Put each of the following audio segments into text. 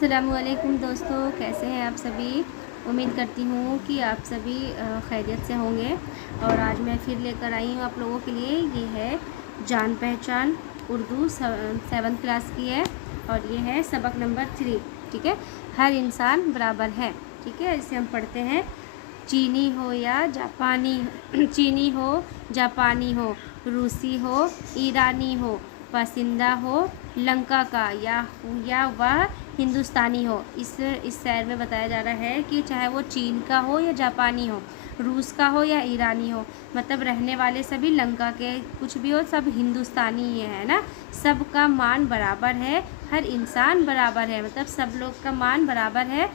अस्सलामुअलैकुम दोस्तों, कैसे हैं आप सभी। उम्मीद करती हूँ कि आप सभी खैरियत से होंगे। और आज मैं फिर लेकर आई हूँ आप लोगों के लिए। ये है जान पहचान उर्दू 7th क्लास की है और ये है सबक नंबर 3। ठीक है, हर इंसान बराबर है। ठीक है, इसे हम पढ़ते हैं। चीनी हो या जापानी चीनी हो, जापानी हो, रूसी हो, ईरानी हो, बासिंदा हो लंका का या वह हिंदुस्तानी हो। इस शहर में बताया जा रहा है कि चाहे वो चीन का हो या जापानी हो, रूस का हो या ईरानी हो, मतलब रहने वाले सभी लंका के कुछ भी हो, सब हिंदुस्तानी ही है ना। सबका मान बराबर है, हर इंसान बराबर है, मतलब सब लोग का मान बराबर है,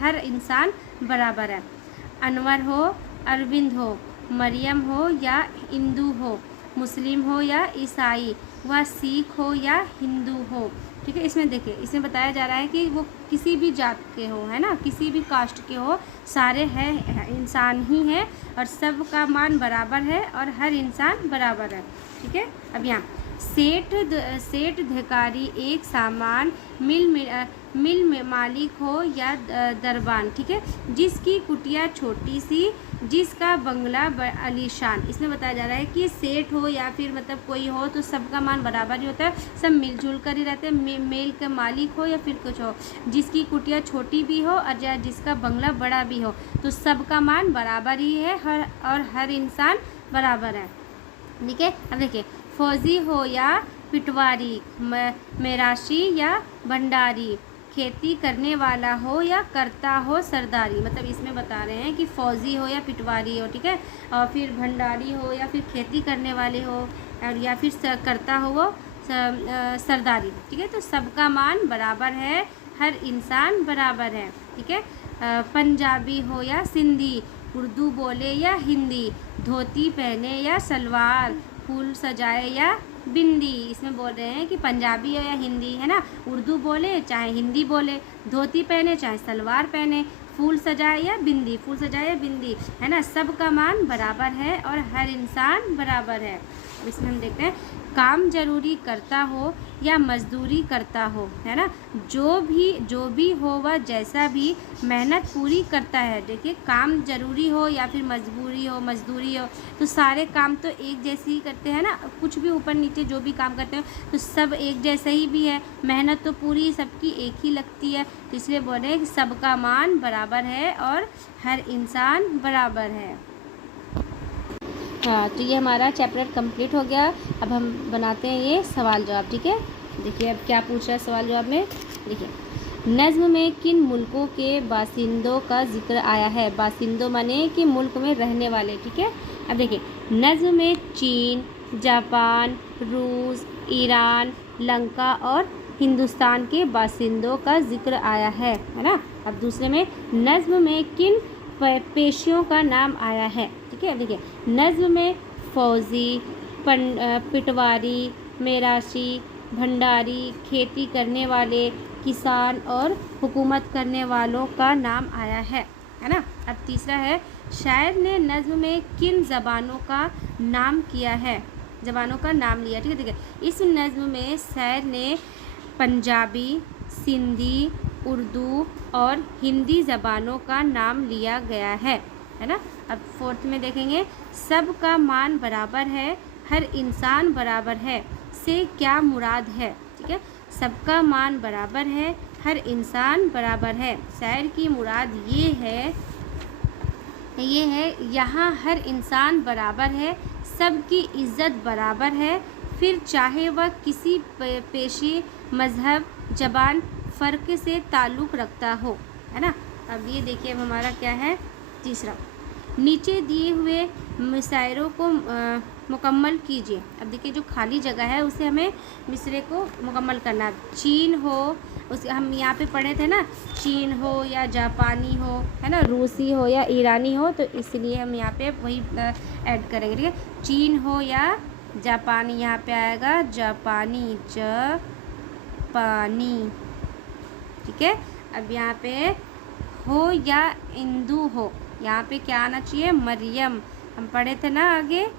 हर इंसान बराबर है। अनवर हो, अरविंद हो, मरियम हो या हिंदू हो, मुस्लिम हो या ईसाई, वह सिख हो या हिंदू हो। ठीक है, इसमें देखिए, इसमें बताया जा रहा है कि वो किसी भी जात के हो, है ना, किसी भी कास्ट के हो, सारे हैं इंसान ही हैं और सबका मान बराबर है और हर इंसान बराबर है। ठीक है, अब यहाँ सेठ धिकारी एक सामान मिल में मालिक हो या दरबान। ठीक है, जिसकी कुटिया छोटी सी, जिसका बंगला आलीशान। इसमें बताया जा रहा है कि सेठ हो या फिर मतलब कोई हो तो सबका मान बराबर ही होता है, सब मिलजुल कर ही रहते हैं। मेल का मालिक हो या फिर कुछ हो, जिसकी कुटिया छोटी भी हो और या जिसका बंगला बड़ा भी हो, तो सबका मान बराबर ही है और हर इंसान बराबर है। ठीक है, अब देखिए, फौजी हो या पिटवारी, मेराशी या भंडारी, खेती करने वाला हो या करता हो सरदारी। मतलब इसमें बता रहे हैं कि फौजी हो या पिटवारी हो, ठीक है, और फिर भंडारी हो या फिर खेती करने वाले हो, और या फिर करता हो वो सरदारी। ठीक है, तो सबका मान बराबर है, हर इंसान बराबर है। ठीक है, पंजाबी हो या सिंधी, उर्दू बोले या हिंदी, धोती पहने या सलवार, फूल सजाए या बिंदी। इसमें बोल रहे हैं कि पंजाबी हो या हिंदी, है ना, उर्दू बोले चाहे हिंदी बोले, धोती पहने चाहे सलवार पहने, फूल सजाए या बिंदी, फूल सजाए या बिंदी, है ना, सबका मान बराबर है और हर इंसान बराबर है। अब इसमें हम देखते हैं, काम जरूरी करता हो या मजदूरी करता हो, है ना, जो भी हो वह जैसा भी मेहनत पूरी करता है। देखिए, काम जरूरी हो या फिर मजदूरी हो, तो सारे काम तो एक जैसे ही करते हैं ना, कुछ भी ऊपर नीचे जो भी काम करते हैं तो सब एक जैसे ही भी है, मेहनत तो पूरी सबकी एक ही लगती है, तो इसलिए बोले कि सबका मान बराबर है और हर इंसान बराबर है। हाँ, तो ये हमारा चैप्टर कंप्लीट हो गया। अब हम बनाते हैं ये सवाल जवाब। ठीक है, देखिए अब क्या पूछ रहा है सवाल जवाब में। देखिए, नज़्म में किन मुल्कों के बासिंदों का जिक्र आया है। बासिंदों माने कि मुल्क में रहने वाले। ठीक है, अब देखिए, नज़्म में चीन, जापान, रूस, ईरान, लंका और हिंदुस्तान के बासिंदों का जिक्र आया है ना। अब दूसरे में, नज़्म में किन पेशियों का नाम आया है। ठीक है, देखिए, नज़्म में फौजी, पिटवारी, मेराशी, भंडारी, खेती करने वाले, किसान और हुकूमत करने वालों का नाम आया है ना। अब तीसरा है, शायर ने नज़्म में किन ज़बानों का नाम किया है, ज़बानों का नाम लिया। ठीक है, ठीक है, इस नज़्म में शायर ने पंजाबी, सिंधी, उर्दू और हिंदी ज़बानों का नाम लिया गया है ना। अब फोर्थ में देखेंगे, सबका मान बराबर है, हर इंसान बराबर है से क्या मुराद है। ठीक है, सबका मान बराबर है, हर इंसान बराबर है, शायर की मुराद ये है यहाँ हर इंसान बराबर है, सबकी इज़्ज़त बराबर है, फिर चाहे वह किसी पेशे, मज़हब, ज़बान, फ़र्क से ताल्लुक़ रखता हो, है ना। अब ये देखिए, अब हमारा क्या है तीसरा, नीचे दिए हुए मिसरों को मुकम्मल कीजिए। अब देखिए, जो खाली जगह है उसे हमें मिसरे को मुकम्मल करना है। चीन हो, उस हम यहाँ पे पढ़े थे ना, चीन हो या जापानी हो, है ना, रूसी हो या ईरानी हो, तो इसलिए हम यहाँ पे वही ऐड करेंगे। ठीक है, चीन हो या जापानी, यहाँ पे आएगा जापानी, जापानी। ठीक है, अब यहाँ पे हो या हिंदू हो, यहाँ पे क्या आना चाहिए, मरियम। हम पढ़े थे ना आगे,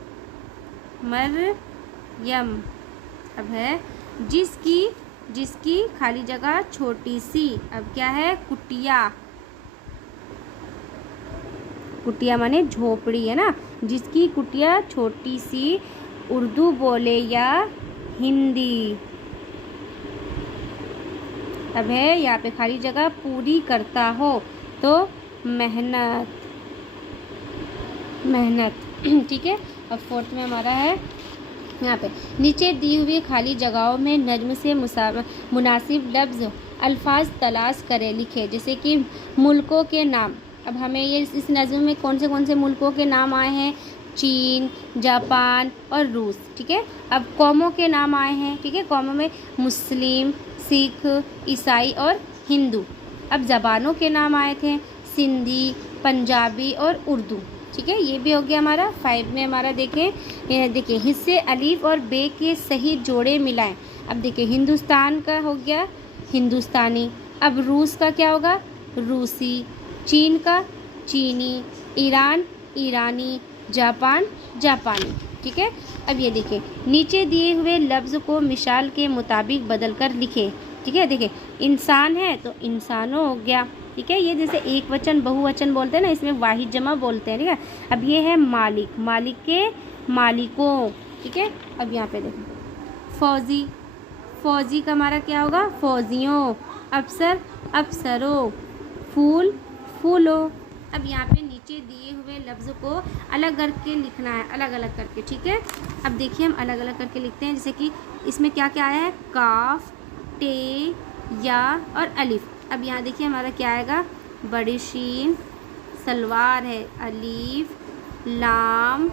मरियम। अब है, जिसकी जिसकी खाली जगह छोटी सी। अब क्या है? कुटिया। कुटिया माने झोपड़ी है ना, जिसकी कुटिया छोटी सी, उर्दू बोले या हिंदी। अब है यहाँ पे खाली जगह पूरी करता हो तो मेहनत। मेहनत ठीक है। अब फोर्थ में हमारा है यहाँ पे नीचे दी हुई खाली जगहों में नज्म से मुनासिब लफ्ज़ अल्फाज तलाश करें, लिखे। जैसे कि मुल्कों के नाम। अब हमें ये इस नज्म में कौन से मुल्कों के नाम आए हैं? चीन, जापान और रूस। ठीक है। अब कौमों के नाम आए हैं। ठीक है। कौमों में मुस्लिम, सिख, ईसाई और हिंदू। अब ज़बानों के नाम आए थे सिंधी, पंजाबी और उर्दू। ठीक है। ये भी हो गया हमारा। 5 में हमारा देखिए हिस्से अलीफ और बे के सही जोड़े मिलाएं। अब देखिए हिंदुस्तान का हो गया हिंदुस्तानी। अब रूस का क्या होगा? रूसी। चीन का चीनी। ईरान ईरानी। जापान जापानी। ठीक है। अब ये देखिए नीचे दिए हुए लफ्ज़ को मिसाल के मुताबिक बदल कर लिखे। ठीक है। देखिए इंसान है तो इंसानों हो गया। ठीक है। ये जैसे एक वचन बहुवचन बोलते हैं ना, इसमें वाहिद जमा बोलते हैं। ठीक है। अब ये है मालिक, मालिक के मालिकों। ठीक है। अब यहाँ पे देखो फौजी, फौजी का हमारा क्या होगा? फौजियों। अफसर अफसरों। फूल फूलों। अब यहाँ पे नीचे दिए हुए लफ्ज़ को अलग करके लिखना है, अलग अलग करके। ठीक है। अब देखिए हम अलग अलग करके लिखते हैं। जैसे कि इसमें क्या क्या आया है? काफ, टे, या और अलिफ। अब यहाँ देखिए हमारा क्या आएगा? बड़ी शीन। सलवार है अलीफ, लाम,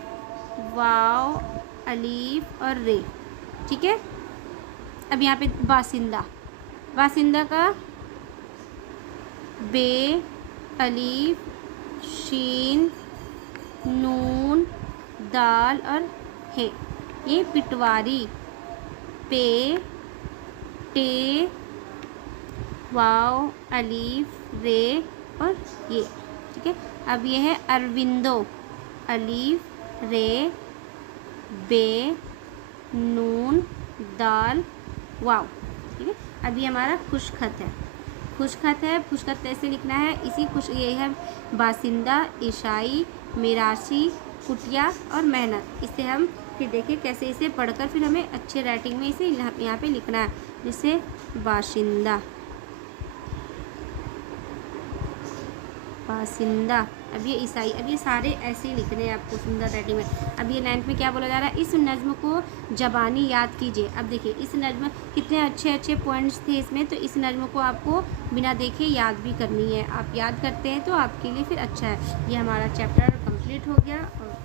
वाव, अलीफ और रे। ठीक है। अब यहाँ पे बासिंदा, बासिंदा का बे, अलीफ, शीन, नून, दाल और हे। ये पिटवारी। पे, टे, वाव, अलीफ, रे और ये। ठीक है। अब ये है अरविंदो। अलीफ, रे, बे, नून, दाल, वाव। ठीक है। अब ये हमारा खुशखत है। खुशखत है। खुशखत कैसे लिखना है? ये है बासिंदा, ईसाई, मिरासी, कुटिया और मेहनत। इसे हम फिर देखिए कैसे इसे पढ़कर फिर हमें अच्छे राइटिंग में इसे यहाँ पे लिखना है। जैसे बाशिंदा, बासिंदा। अब ये ईसाई। अब ये सारे ऐसे ही लिखने हैं आपको सुंदर राइटिंग में। अब ये 9th में क्या बोला जा रहा है? इस नज्म को ज़बानी याद कीजिए। अब देखिए इस नज्म कितने अच्छे अच्छे पॉइंट्स थे इसमें, तो इस नज्म को आपको बिना देखे याद भी करनी है। आप याद करते हैं तो आपके लिए फिर अच्छा है। ये हमारा चैप्टर कंप्लीट हो गया। और